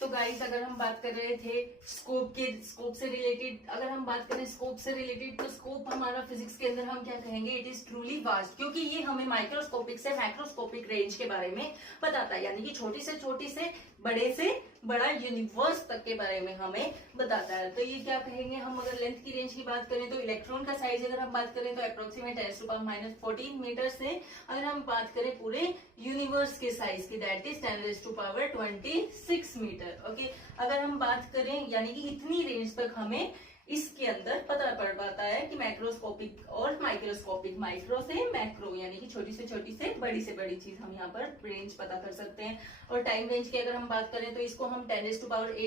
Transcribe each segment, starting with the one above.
तो गाइस अगर हम बात कर रहे थे स्कोप से रिलेटेड, अगर हम बात करें स्कोप से रिलेटेड, तो स्कोप हमारा फिजिक्स के अंदर हम क्या कहेंगे, इट इज ट्रूली वास्ट, क्योंकि ये हमें माइक्रोस्कोपिक से मैक्रोस्कोपिक रेंज के बारे में बताता है, यानी कि छोटी से बड़ा यूनिवर्स तक के बारे में हमें बताता है। तो ये क्या कहेंगे हम, अगर लेंथ की रेंज की बात करें तो इलेक्ट्रॉन का साइज अगर हम बात करें तो अप्रोक्सीमेट 10⁻⁻14 मीटर से अगर हम बात करें पूरे यूनिवर्स के साइज की, दैट इज 10⁻26 मीटर। ओके, अगर हम बात करें यानी कि इतनी रेंज तक हमें इसके अंदर पता पड़ पाता है कि मैक्रोस्कोपिक और माइक्रोस्कोपिक, माइक्रो से मैक्रो यानी कि छोटी से बड़ी चीज हम यहाँ पर रेंज पता कर सकते हैं। और टाइम रेंज की अगर हम बात करें तो इसको हम 10⁸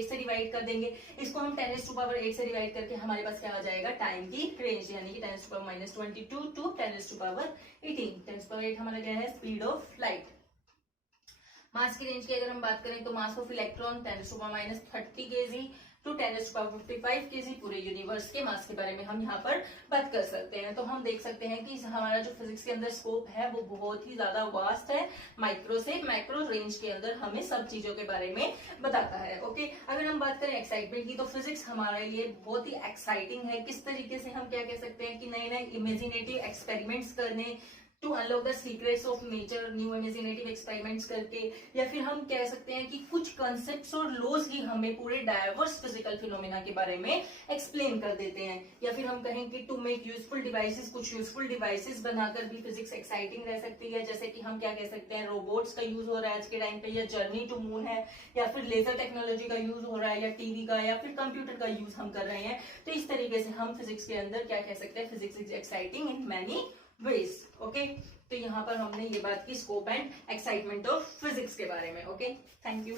से डिवाइड कर देंगे, इसको हम 10⁸ से डिवाइड करके हमारे पास क्या आ जाएगा, टाइम की रेंज, यानी कि 10⁻22 टू 10⁸18। 10⁸ हमारा क्या है, स्पीड ऑफ लाइट। मास की रेंज की अगर हम बात करें तो mass of electron 10⁻30 kg to 10⁻55 kg, पूरे यूनिवर्स के मास के बारे में हम यहाँ पर बात कर सकते हैं। तो हम देख सकते हैं कि हमारा जो फिजिक्स के अंदर स्कोप है वो बहुत ही ज्यादा वास्ट है, माइक्रो से मैक्रो रेंज के अंदर हमें सब चीजों के बारे में बताता है। ओके, अगर हम बात करें एक्साइटमेंट की तो फिजिक्स हमारे लिए बहुत ही एक्साइटिंग है। किस तरीके से हम क्या कह सकते हैं कि नए नए इमेजिनेटिव एक्सपेरिमेंट्स करने, to unlock the secrets of nature, new imaginative experiments करके, या फिर हम कह सकते हैं कि कुछ कॉन्सेप्ट्स और लॉज ही हमें पूरे डायवर्स फिजिकल फिनोमेना के बारे में एक्सप्लेन कर देते हैं। या फिर हम कहें कि टू मेक यूजफुल डिवाइसेस, कुछ यूजफुल डिवाइसेस बनाकर भी फिजिक्स एक्साइटिंग रह सकती है। जैसे कि हम क्या कह सकते हैं, रोबोट्स का यूज हो रहा है आज के टाइम पे, या जर्नी टू मून है, या फिर लेजर टेक्नोलॉजी का यूज हो रहा है, या टीवी का, या फिर कंप्यूटर का यूज हम कर रहे हैं। तो इस तरीके से हम फिजिक्स के अंदर क्या कह सकते हैं, physics is exciting in many ways. Okay, तो यहाँ पर हमने ये बात की scope and excitement of physics के बारे में। Okay, thank you.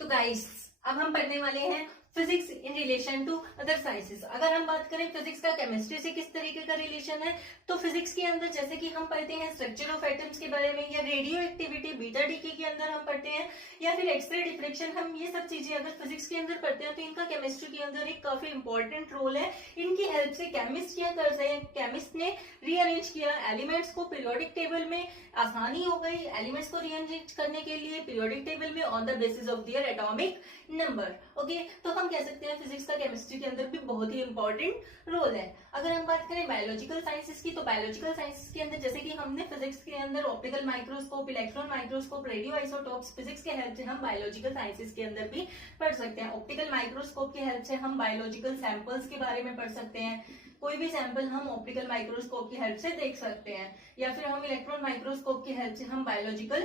तो गाइस अब हम पढ़ने वाले हैं physics in relation to other sciences. अगर हम बात करें फिजिक्स का केमिस्ट्री से किस तरीके का रिलेशन है, तो फिजिक्स के अंदर जैसे कि हम पढ़ते हैं स्ट्रक्चर ऑफ एटम्स के बारे में, या रेडियो एक्टिविटी बीटा डीके के अंदर हम पढ़ते हैं, या फिर एक्सरे डिफ्रेक्शन, हम ये सब चीजें अगर फिजिक्स के अंदर पढ़ते हैं तो इनका केमिस्ट्री के अंदर एक काफी इंपॉर्टेंट रोल है। इनकी हेल्प से केमिस्ट क्या कर रहे हैं, केमिस्ट ने रीअरेंज किया एलिमेंट्स को पीरियोडिक टेबल में, आसानी हो गई एलिमेंट्स को रीअरेंज करने के लिए पीरियोडिक टेबल में on the basis of their atomic number. Okay, तो हम कह सकते हैं फिजिक्स का केमिस्ट्री के अंदर भी बहुत ही इंपॉर्टेंट रोल है। अगर हम बात करें बायोलॉजिकल साइंसेस की, तो बायोलॉजिकल साइंसेस के अंदर जैसे कि हमने फिजिक्स के अंदर optical microscope, electron microscope, radio isotopes, physics के हेल्प से हम बायोलॉजिकल साइंसेस के अंदर भी पढ़ सकते हैं। ऑप्टिकल माइक्रोस्कोप की हेल्प से हम बायोलॉजिकल सैंपल्स के बारे में पढ़ सकते हैं, कोई भी सैंपल हम ऑप्टिकल माइक्रोस्कोप की हेल्प से देख सकते हैं, या फिर हम इलेक्ट्रॉन माइक्रोस्कोप की हेल्प से हम बायोलॉजिकल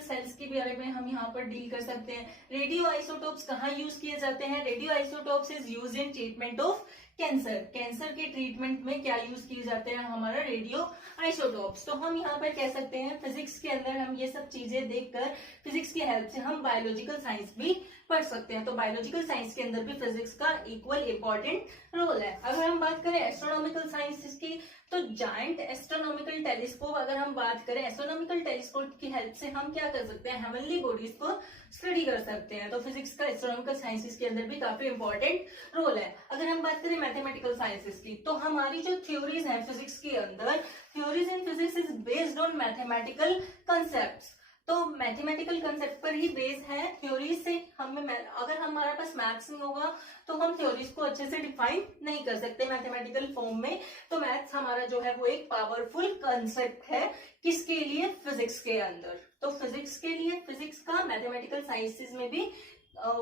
सेल्स के बारे में हम यहाँ पर डील कर सकते हैं। रेडियो आइसोटोप्स कहाँ यूज किए जाते हैं, radio isotopes is use in treatment of cancer के ट्रीटमेंट में क्या यूज किए जाते हैं, हमारा रेडियो आइसोटोप्स। तो हम यहाँ पर कह सकते हैं फिजिक्स के अंदर हम ये सब चीजें देखकर फिजिक्स की हेल्प से हम बायोलॉजिकल साइंस भी पढ़ सकते हैं। तो बायोलॉजिकल साइंस के अंदर भी फिजिक्स का इक्वल इंपॉर्टेंट रोल है। अगर हम बात करें एस्ट्रोनॉमिकल साइंसेस की, तो जायंट एस्ट्रोनॉमिकल टेलीस्कोप, अगर हम बात करें एस्ट्रोनॉमिकल टेलीस्कोप की हेल्प से हम क्या कर सकते हैं, हेवनली बॉडीज को स्टडी कर सकते हैं। तो फिजिक्स का एस्ट्रोनॉमिकल साइंसेस के अंदर भी काफी इंपॉर्टेंट रोल है। अगर हम बात करें मैथमेटिकल साइंसेस की, तो हमारी जो थ्योरीज है फिजिक्स के अंदर, theories in physics is based on mathematical concept. तो मैथमेटिकल कंसेप्ट पर ही बेस है थ्योरीज से। हमें अगर हमारे पास मैथ्स नहीं होगा तो हम थ्योरीज को अच्छे से डिफाइन नहीं कर सकते मैथमेटिकल फॉर्म में। तो मैथ्स हमारा जो है वो एक पावरफुल कंसेप्ट है, किसके लिए, फिजिक्स के अंदर। तो फिजिक्स के लिए, फिजिक्स का मैथमेटिकल साइंसेस में भी,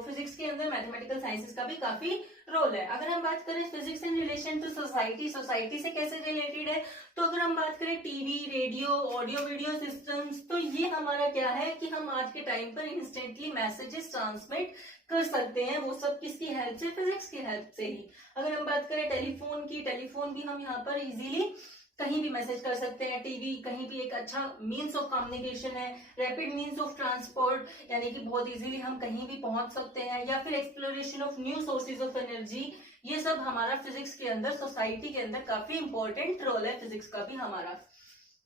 फिजिक्स के अंदर मैथमेटिकल साइंसेस का भी काफी रोल है। अगर हम बात करें physics in relation to society, society से कैसे रिलेटेड है, तो अगर हम बात करें TV, radio, audio video systems, तो ये हमारा क्या है कि हम आज के टाइम पर इंस्टेंटली मैसेजेस ट्रांसमिट कर सकते हैं, वो सब किसकी हेल्प से, फिजिक्स की हेल्प से ही। अगर हम बात करें टेलीफोन की, टेलीफोन भी हम यहाँ पर इजीली कहीं भी मैसेज कर सकते हैं, टीवी कहीं भी एक अच्छा मीन्स ऑफ कम्युनिकेशन है, रैपिड मीन्स ऑफ ट्रांसपोर्ट, यानी कि बहुत इजीली हम कहीं भी पहुंच सकते हैं, या फिर exploration of new sources of energy, ये सब हमारा फिजिक्स के अंदर, सोसाइटी के अंदर काफी इंपॉर्टेंट रोल है फिजिक्स का भी हमारा।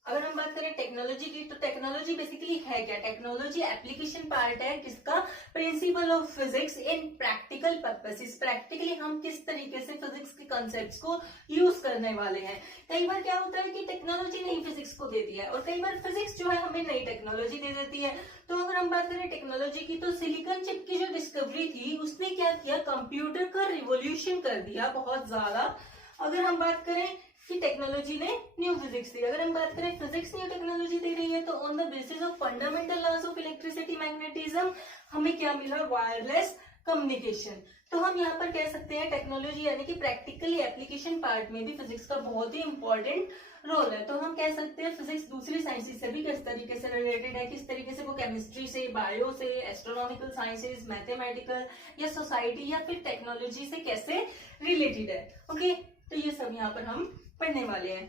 अगर हम बात करें टेक्नोलॉजी की, तो टेक्नोलॉजी बेसिकली है क्या? टेक्नोलॉजी एप्लीकेशन पार्ट है किसका? Principle of physics in practical purposes. Practically हम किस तरीके से फिजिक्स के कॉन्सेप्ट्स को यूज करने वाले हैं। कई बार क्या होता है कि टेक्नोलॉजी नई फिजिक्स को देती है और कई बार फिजिक्स जो है हमें नई टेक्नोलॉजी दे देती है। तो अगर हम बात करें टेक्नोलॉजी की, तो सिलिकॉन चिप की जो डिस्कवरी थी उसने क्या किया? कंप्यूटर का रिवोल्यूशन कर दिया बहुत ज्यादा। अगर हम बात करें कि टेक्नोलॉजी ने न्यू फिजिक्स दी, अगर हम बात करें फिजिक्स न्यू टेक्नोलॉजी दे रही है, तो on the basis of fundamental laws of electricity magnetism हमें क्या मिला? Wireless communication. तो हम यहाँ पर कह सकते हैं टेक्नोलॉजी यानी कि प्रैक्टिकली एप्लीकेशन पार्ट में भी फिजिक्स का बहुत ही इंपॉर्टेंट रोल है। तो हम कह सकते हैं फिजिक्स दूसरी साइंसेस से भी किस तरीके से रिलेटेड है, किस तरीके से वो केमिस्ट्री से, बायो से, एस्ट्रोनॉमिकल साइंसेस, मैथमेटिकल या सोसाइटी या फिर टेक्नोलॉजी से कैसे रिलेटेड है। ओके, तो ये सब यहाँ पर हम पढ़ने वाले हैं।